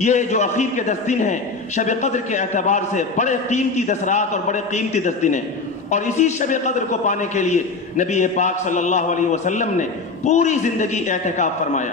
یہ جو اخیر کے 10 دن ہیں شب قدر کے اعتبار سے بڑے قیمتی 10 رات اور بڑے قیمتی 10 دن ہیں، اور اسی شب قدر کو پانے کے لیے نبی پاک صلی اللہ علیہ وسلم نے پوری زندگی اعتکاف فرمایا۔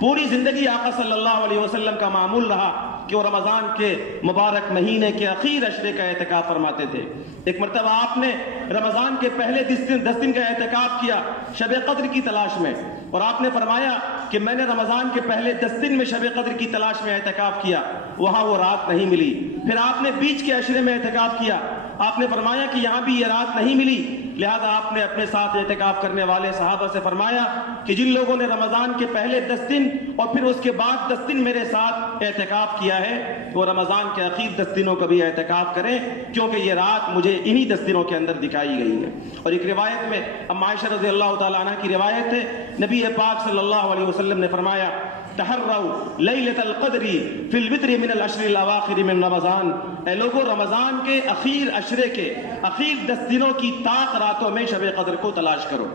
پوری زندگی آقا صلی اللہ علیہ وسلم کا معمول رہا کہ وہ رمضان کے مبارک مہینے کے اخیر عشرے کا اعتکاف فرماتے تھے۔ ایک مرتبہ آپ نے رمضان کے پہلے 10 دن کا اعتکاف کیا شب قدر کی تلاش میں، اور آپ نے فرمایا کہ میں نے رمضان کے پہلے 10 دن میں شب قدر کی تلاش میں اعتکاف کیا، وہاں وہ رات نہیں ملی۔ پھر آپ نے بیچ کے عشرے میں اعتکاف کیا، آپ نے فرمایا کہ یہاں بھی یہ رات نہیں ملی، لہذا آپ نے اپنے ساتھ اعتکاف کرنے والے صحابہ سے فرمایا کہ جن لوگوں نے رمضان کے پہلے 10 دن اور پھر اس کے بعد 10 دن میرے ساتھ اعتکاف کیا ہے وہ رمضان کے اخیر 10 دنوں کا بھی اعتکاف کریں، کیونکہ یہ رات مجھے انہی 10 دنوں کے اندر دکھائی گئی ہے۔ اور ایک روایت میں ام عائشہ رضی اللہ تعالیٰ عنہ کی روایت ہے، نبی پاک صلی اللہ علیہ وسلم نے فرمایا تحروا لیلۃ القدر فی الوتر من العشر الاواخر من رمضان، اے لوگوں رمضان کے اخیر عشرے کے اخیر 10 دنوں کی طاق راتوں میں شب قدر کو تلاش کرو۔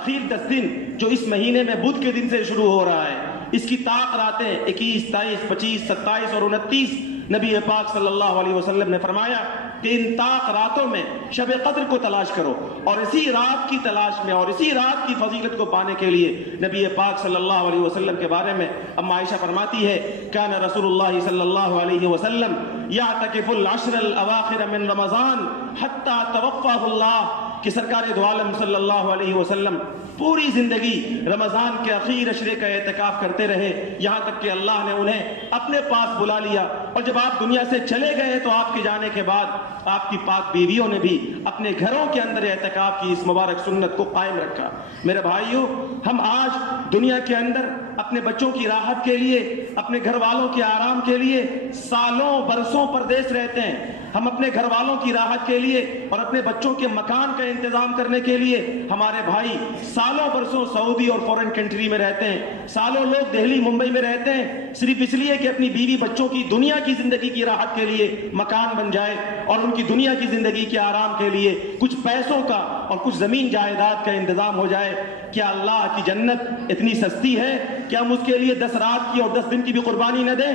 اخیر 10 دن جو اس مہینے میں بدھ کے دن سے شروع ہو رہا ہے، اس کی طاق راتیں 21، 23، 25، 27 اور 29 نبی پاک صلی اللہ علیہ وسلم نے فرمایا کہ ان طاق راتوں میں شب قدر کو تلاش کرو، اور اسی رات کی تلاش میں اور اسی رات کی فضیلت کو پانے کے لیے نبی پاک صلی اللہ علیہ وسلم کے بارے میں ام عائشہ فرماتی ہے کان رسول اللہ صلی اللہ علیہ وسلم یعتکف العشر الاواخر من رمضان حتی توفاہ اللہ، کہ سرکار دو عالم صلی اللہ علیہ وسلم پوری زندگی رمضان کے اخیر عشرے کا اعتکاف کرتے رہے، یہاں تک کہ اللہ نے انہیں اپنے پاس بلا لیا، اور جب آپ دنیا سے چلے گئے تو آپ کے جانے کے بعد آپ کی پاک بیویوں نے بھی اپنے گھروں کے اندر اعتکاف کی اس مبارک سنت کو قائم رکھا۔ میرے بھائیوں، ہم آج دنیا کے اندر اپنے بچوں کی راحت کے لیے، اپنے گھر والوں کے آرام کے لیے سالوں برسوں پردیس رہتے ہیں۔ ہم اپنے گھر والوں کی راحت کے لیے اور اپنے بچوں کے مکان کا انتظام کرنے کے لیے ہمارے بھائی سالوں برسوں سعودی اور فورن کنٹری میں رہتے ہیں، سالوں لوگ دہلی ممبئی میں رہتے ہیں، صرف اس لیے کہ اپنی بیوی بچوں کی دنیا کی زندگی کی راحت کے لیے مکان بن جائے اور ان کی دنیا کی زندگی کے آرام کے لیے کچھ پیسوں کا اور کچھ زمین جائیداد کا انتظام ہو جائے۔ کیا اللہ کی جنت اتنی سستی ہے کہ ہم اس کے لیے 10 رات کی اور 10 دن کی بھی قربانی نہ دیں؟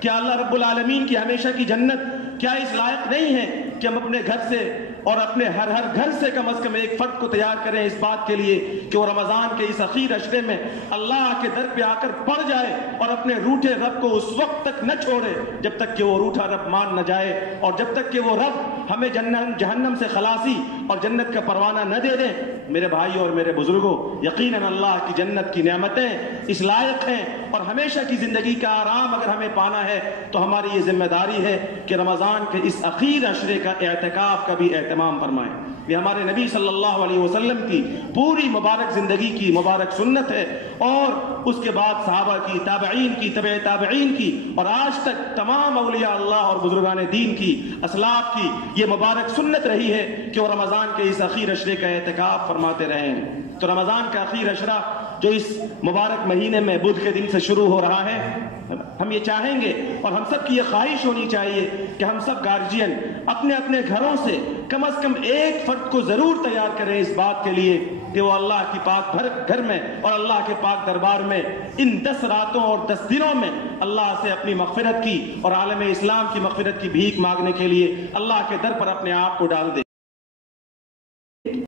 کیا اللہ رب العالمین کی ہمیشہ کی جنت کیا اس لائق نہیں ہے کہ ہم اپنے گھر سے اور اپنے ہر گھر سے کم از کم ایک فرد کو تیار کریں اس بات کے لیے کہ وہ رمضان کے اس اخیر عشرے میں اللہ کے در پہ آ کر پڑ جائے اور اپنے روٹھے رب کو اس وقت تک نہ چھوڑے جب تک کہ وہ روٹھا رب مان نہ جائے، اور جب تک کہ وہ رب ہمیں جہنم سے خلاصی اور جنت کا پروانہ نہ دے دیں۔ میرے بھائیوں اور میرے بزرگوں، یقیناً اللہ کی جنت کی نعمتیں اس لائق ہیں، اور ہمیشہ کی زندگی کا آرام اگر ہمیں پانا ہے تو ہماری یہ ذمہ داری ہے کہ رمضان کے اس اخیر عشرے کا اعتکاف کا بھی اہتمام فرمائیں۔ یہ ہمارے نبی صلی اللہ علیہ وسلم کی پوری مبارک زندگی کی مبارک سنت ہے، اور اس کے بعد صحابہ کی، تابعین کی، تبع تابعین کی، اور آج تک تمام اولیاء اللہ اور بزرگان دین کی، اسلاف کی یہ مبارک سنت رہی ہے کہ وہ رمضان کے اس اخیر عشرے کا اعتکاف فرماتے رہے ہیں۔ تو رمضان کا اخیر عشرہ جو اس مبارک مہینے میں بدھ کے دن سے شروع ہو رہا ہے، ہم یہ چاہیں گے اور ہم سب کی یہ خواہش ہونی چاہیے کہ ہم سب گارجین اپنے اپنے گھروں سے کم از کم ایک فرد کو ضرور تیار کریں اس بات کے لیے کہ وہ اللہ کی پاک گھر میں اور اللہ کے پاک دربار میں ان 10 راتوں اور 10 دنوں میں اللہ سے اپنی مغفرت کی اور عالم اسلام کی مغفرت کی بھیک مانگنے کے لیے اللہ کے در پر اپنے آپ کو ڈال دے۔